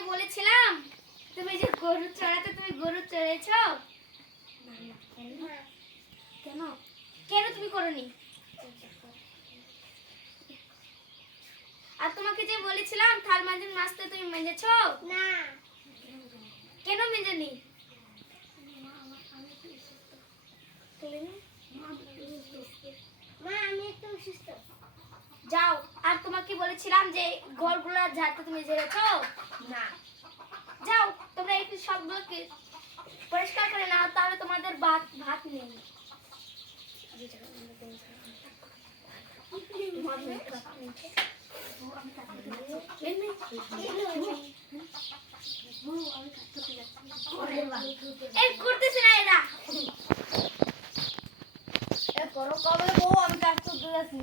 যে বলেছিলাম তুমি যে গরু চড়াতে তুমি গরু চড়েছো? কেন কেন তুমি করনি? আর তোমাকে যে বলেছিলাম থাল মাজতে তুমি মেজেছো? না। কেন মেজেনি? মা আমি একটু অসুস্থ। যাও। আর তোমাকে বলেছিলাম যে ঘরগুলো ঝাড়তে তুমি ঝেড়েছো? না। যাও তোমরা একটু সবগুলোকে পরিষ্কার করে নাও, তাহলে তোমাদের ভাত নেই। এই করতেছে না এরা। করো কবে বউ আমি কাজ করতে যাচ্ছি।